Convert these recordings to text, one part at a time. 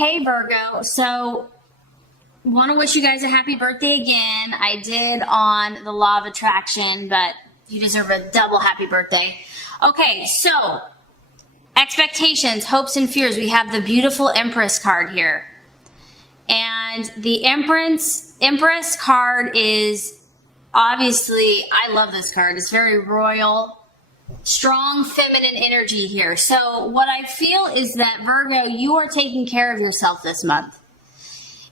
Hey Virgo, so want to wish you guys a happy birthday again. I did on the law of attraction, but you deserve a double happy birthday. Okay, so expectations, hopes, and fears. We have the beautiful Empress card here. And the Empress card is obviously, I love this card. It's very royal. Strong feminine energy here. So what I feel is that Virgo, you are taking care of yourself this month.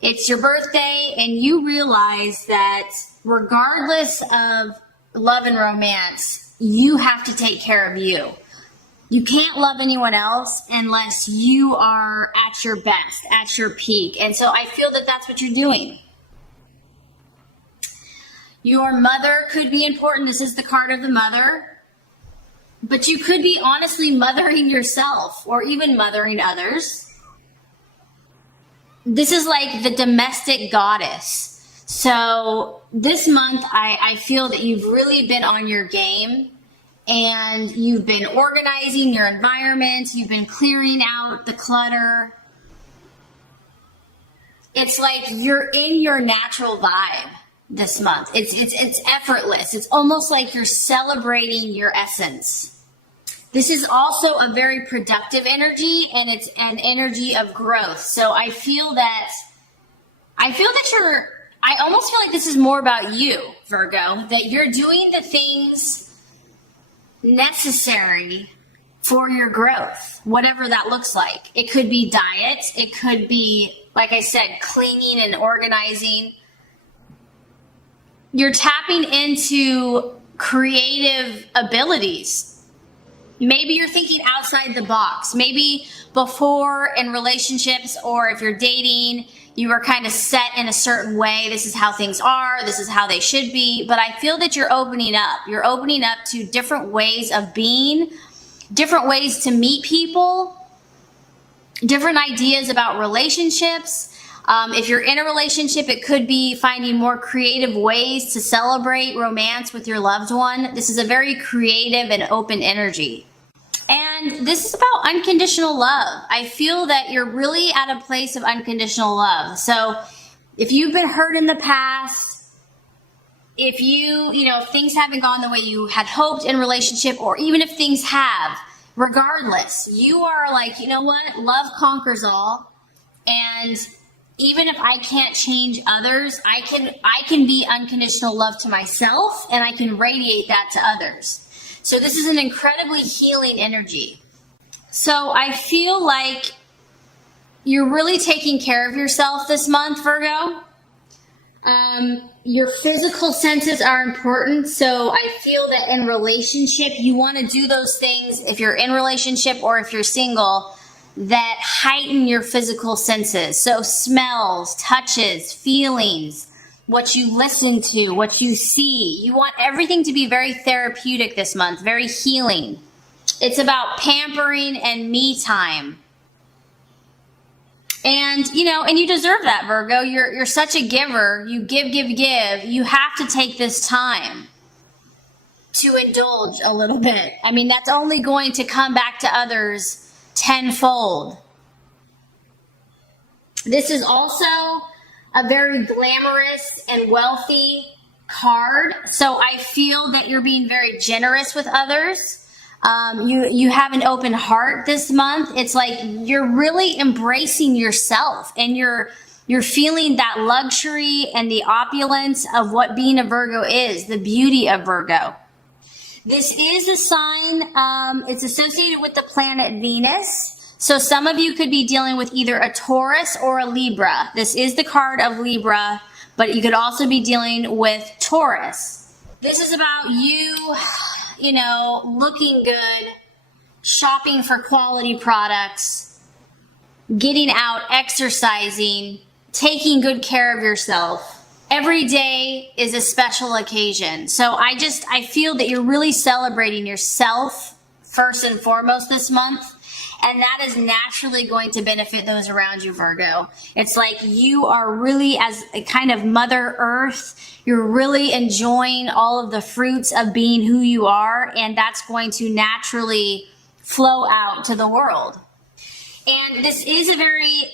It's your birthday and you realize that regardless of love and romance, you have to take care of you. You can't love anyone else unless you are at your best, at your peak. And so I feel that that's what you're doing. Your mother could be important. This is the card of the mother. But you could be honestly mothering yourself or even mothering others. This is like the domestic goddess. So this month, I feel that you've really been on your game and you've been organizing your environment. You've been clearing out the clutter. It's like you're in your natural vibe this month. It's effortless. It's almost like you're celebrating your essence. This is also a very productive energy, and it's an energy of growth. So I almost feel like this is more about you, Virgo, that you're doing the things necessary for your growth, whatever that looks like. It could be diet. It could be, like I said, cleaning and organizing. You're tapping into creative abilities. Maybe you're thinking outside the box. Maybe before in relationships or if you're dating, you were kind of set in a certain way. This is how things are. This is how they should be. But I feel that you're opening up. You're opening up to different ways of being, different ways to meet people, different ideas about relationships. If you're in a relationship, it could be finding more creative ways to celebrate romance with your loved one. This is a very creative and open energy. And this is about unconditional love. I feel that you're really at a place of unconditional love. So if you've been hurt in the past, if things haven't gone the way you had hoped in a relationship, or even if things have, regardless, you are like, you know what? Love conquers all. And even if I can't change others, I can be unconditional love to myself, and I can radiate that to others. So this is an incredibly healing energy. So I feel like you're really taking care of yourself this month, Virgo. Your physical senses are important. So I feel that in relationship, you want to do those things if you're in relationship or if you're single, that heighten your physical senses. So smells, touches, feelings, what you listen to, what you see. You want everything to be very therapeutic this month, very healing. It's about pampering and me time. And you deserve that, Virgo. You're such a giver. You give. You have to take this time to indulge a little bit. I mean, that's only going to come back to others tenfold. This is also a very glamorous and wealthy card. So I feel that you're being very generous with others. You have an open heart this month. It's like you're really embracing yourself, and you're feeling that luxury and the opulence of what being a Virgo is, the beauty of Virgo. This is a sign, it's associated with the planet Venus. So some of you could be dealing with either a Taurus or a Libra. This is the card of Libra, but you could also be dealing with Taurus. This is about you, looking good, shopping for quality products, getting out, exercising, taking good care of yourself. Every day is a special occasion. So I feel that you're really celebrating yourself first and foremost this month. And that is naturally going to benefit those around you, Virgo. It's like you are really, as a kind of Mother Earth, you're really enjoying all of the fruits of being who you are. And that's going to naturally flow out to the world. And this is a very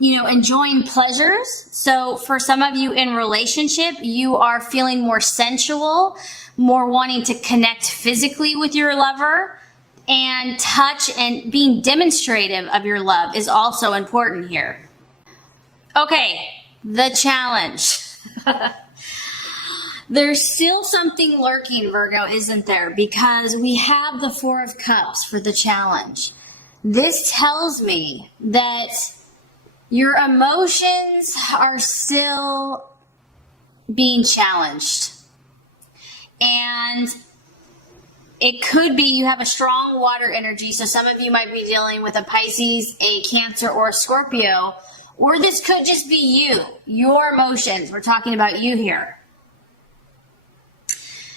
enjoying pleasures. So for some of you in relationship, you are feeling more sensual, more wanting to connect physically with your lover, and touch and being demonstrative of your love is also important here. Okay, the challenge. There's still something lurking, Virgo, isn't there? Because we have the Four of Cups for the challenge. This tells me that your emotions are still being challenged. And it could be you have a strong water energy. So some of you might be dealing with a Pisces, a Cancer, or a Scorpio. Or this could just be you, your emotions. We're talking about you here.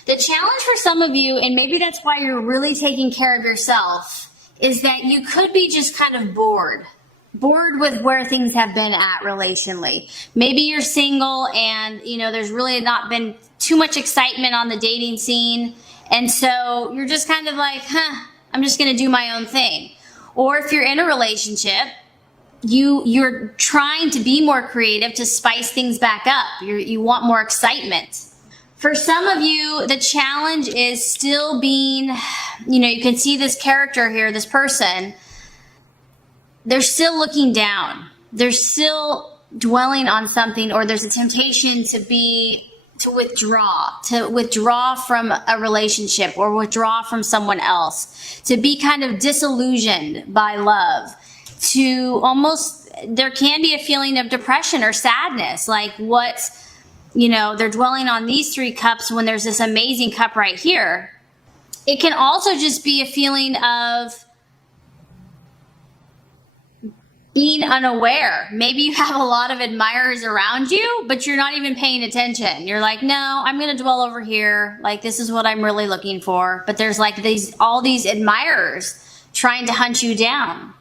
The challenge for some of you, and maybe that's why you're really taking care of yourself, is that you could be just kind of bored with where things have been at relationally. Maybe you're single and, there's really not been too much excitement on the dating scene. And so you're just kind of like, I'm just going to do my own thing. Or if you're in a relationship, you're trying to be more creative to spice things back up. You want more excitement. For some of you, the challenge is still being, you can see this character here, this person, they're still looking down. They're still dwelling on something, or there's a temptation to withdraw from a relationship or withdraw from someone else, to be kind of disillusioned by love, to almost, there can be a feeling of depression or sadness, like they're dwelling on these three cups when there's this amazing cup right here. It can also just be a feeling of being unaware. Maybe you have a lot of admirers around you, but you're not even paying attention. You're like, no, I'm going to dwell over here. Like, this is what I'm really looking for. But there's like all these admirers trying to hunt you down.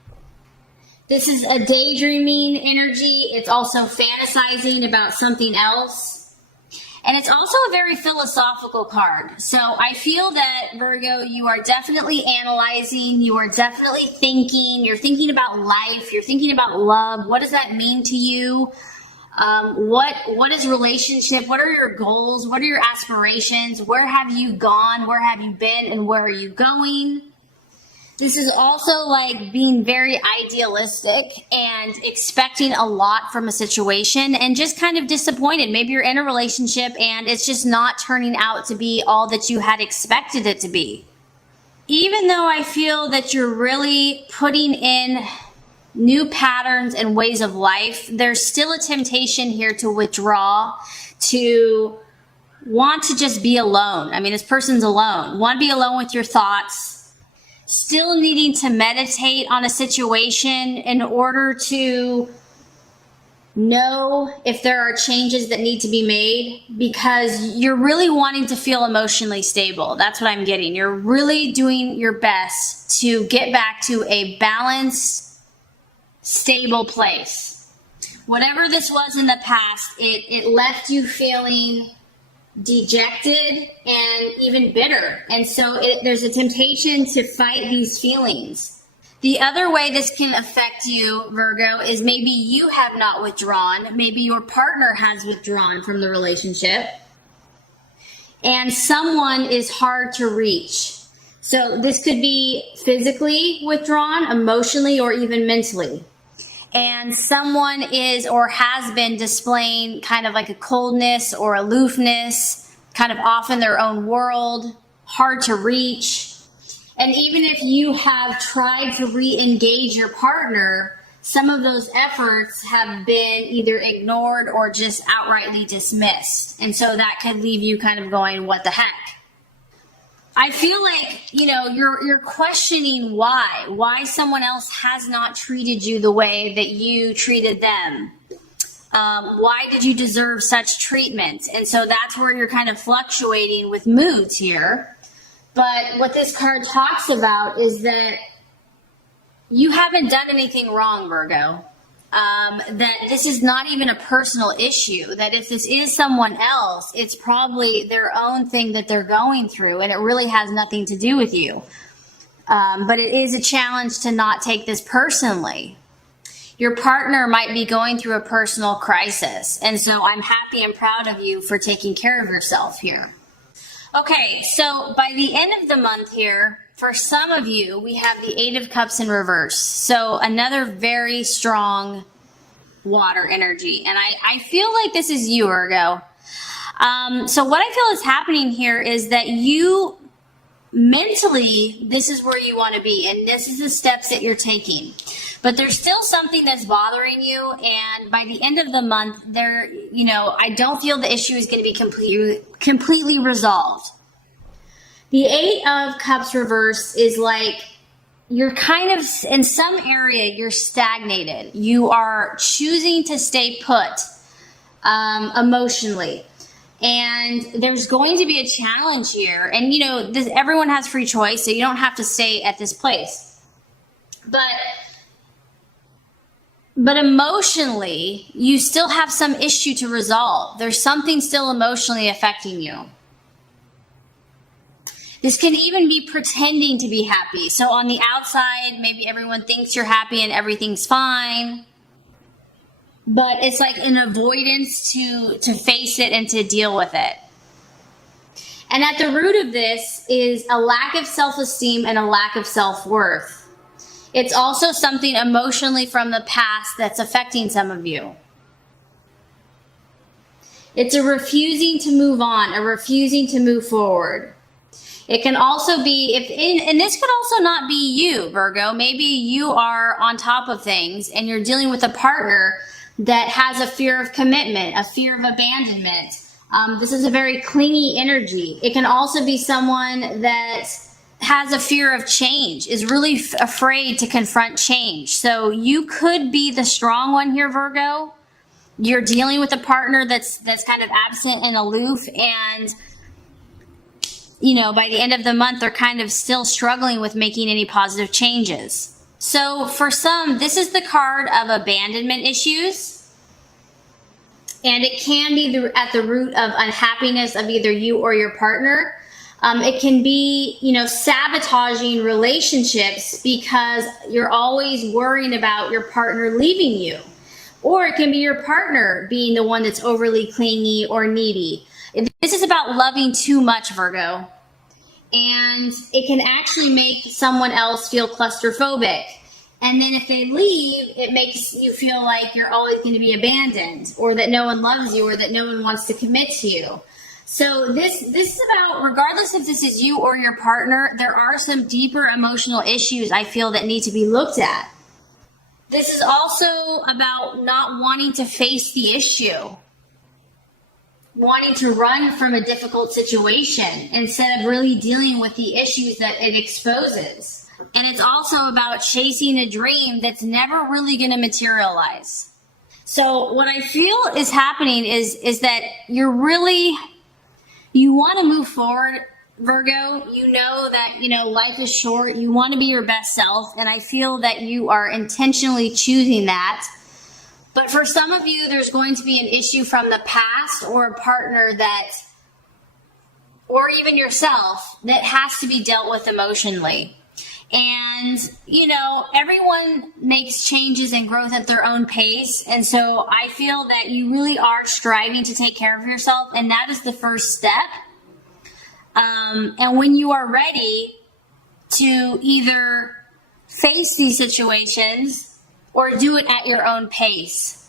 This is a daydreaming energy. It's also fantasizing about something else. And it's also a very philosophical card. So I feel that, Virgo, you are definitely analyzing. You are definitely thinking. You're thinking about life. You're thinking about love. What does that mean to you? What is relationship? What are your goals? What are your aspirations? Where have you gone? Where have you been? And where are you going? This is also like being very idealistic and expecting a lot from a situation and just kind of disappointed. Maybe you're in a relationship and it's just not turning out to be all that you had expected it to be. Even though I feel that you're really putting in new patterns and ways of life, there's still a temptation here to withdraw, to want to just be alone. I mean, this person's alone. Want to be alone with your thoughts. Still needing to meditate on a situation in order to know if there are changes that need to be made, because you're really wanting to feel emotionally stable. That's what I'm getting. You're really doing your best to get back to a balanced, stable place. Whatever this was in the past, it left you feeling dejected and even bitter. And so there's a temptation to fight these feelings. The other way this can affect you, Virgo, is maybe you have not withdrawn. Maybe your partner has withdrawn from the relationship. And someone is hard to reach. So this could be physically withdrawn, emotionally, or even mentally. And someone is or has been displaying kind of like a coldness or aloofness, kind of off in their own world, hard to reach. And even if you have tried to re-engage your partner, some of those efforts have been either ignored or just outrightly dismissed. And so that could leave you kind of going, what the heck? I feel like, you're questioning why someone else has not treated you the way that you treated them. Why did you deserve such treatment? And so that's where you're kind of fluctuating with moods here. But what this card talks about is that you haven't done anything wrong, Virgo. That this is not even a personal issue, that if this is someone else, it's probably their own thing that they're going through, and it really has nothing to do with you. But it is a challenge to not take this personally. Your partner might be going through a personal crisis. And so I'm happy and proud of you for taking care of yourself here. Okay, so by the end of the month here, for some of you, we have the Eight of Cups in reverse. So another very strong water energy. And I feel like this is you, Virgo. So what I feel is happening here is that you mentally, this is where you want to be, and this is the steps that you're taking. But there's still something that's bothering you, and by the end of the month, I don't feel the issue is going to be completely resolved. The Eight of Cups reverse is like you're kind of, in some area, you're stagnated. You are choosing to stay put emotionally. And there's going to be a challenge here. And, everyone has free choice, so you don't have to stay at this place. But emotionally, you still have some issue to resolve. There's something still emotionally affecting you. This can even be pretending to be happy. So on the outside, maybe everyone thinks you're happy and everything's fine. But it's like an avoidance to face it and to deal with it. And at the root of this is a lack of self-esteem and a lack of self-worth. It's also something emotionally from the past that's affecting some of you. It's a refusing to move on, a refusing to move forward. It can also be, and this could also not be you, Virgo. Maybe you are on top of things and you're dealing with a partner that has a fear of commitment, a fear of abandonment. This is a very clingy energy. It can also be someone that has a fear of change, is really afraid to confront change. So you could be the strong one here, Virgo. You're dealing with a partner that's kind of absent and aloof, and by the end of the month, they're kind of still struggling with making any positive changes. So for some, this is the card of abandonment issues, and it can be at the root of unhappiness of either you or your partner. It can be, sabotaging relationships because you're always worrying about your partner leaving you. Or it can be your partner being the one that's overly clingy or needy. This is about loving too much, Virgo. And it can actually make someone else feel claustrophobic. And then if they leave, it makes you feel like you're always going to be abandoned, or that no one loves you, or that no one wants to commit to you. So this is about, regardless if this is you or your partner, there are some deeper emotional issues I feel that need to be looked at. This is also about not wanting to face the issue, wanting to run from a difficult situation instead of really dealing with the issues that it exposes. And it's also about chasing a dream that's never really going to materialize. So what I feel is happening is that you want to move forward, Virgo. You know that, life is short. You want to be your best self. And I feel that you are intentionally choosing that. But for some of you, there's going to be an issue from the past, or a partner or even yourself, that has to be dealt with emotionally. And, everyone makes changes and growth at their own pace. And so I feel that you really are striving to take care of yourself. And that is the first step. And when you are ready to either face these situations or do it at your own pace,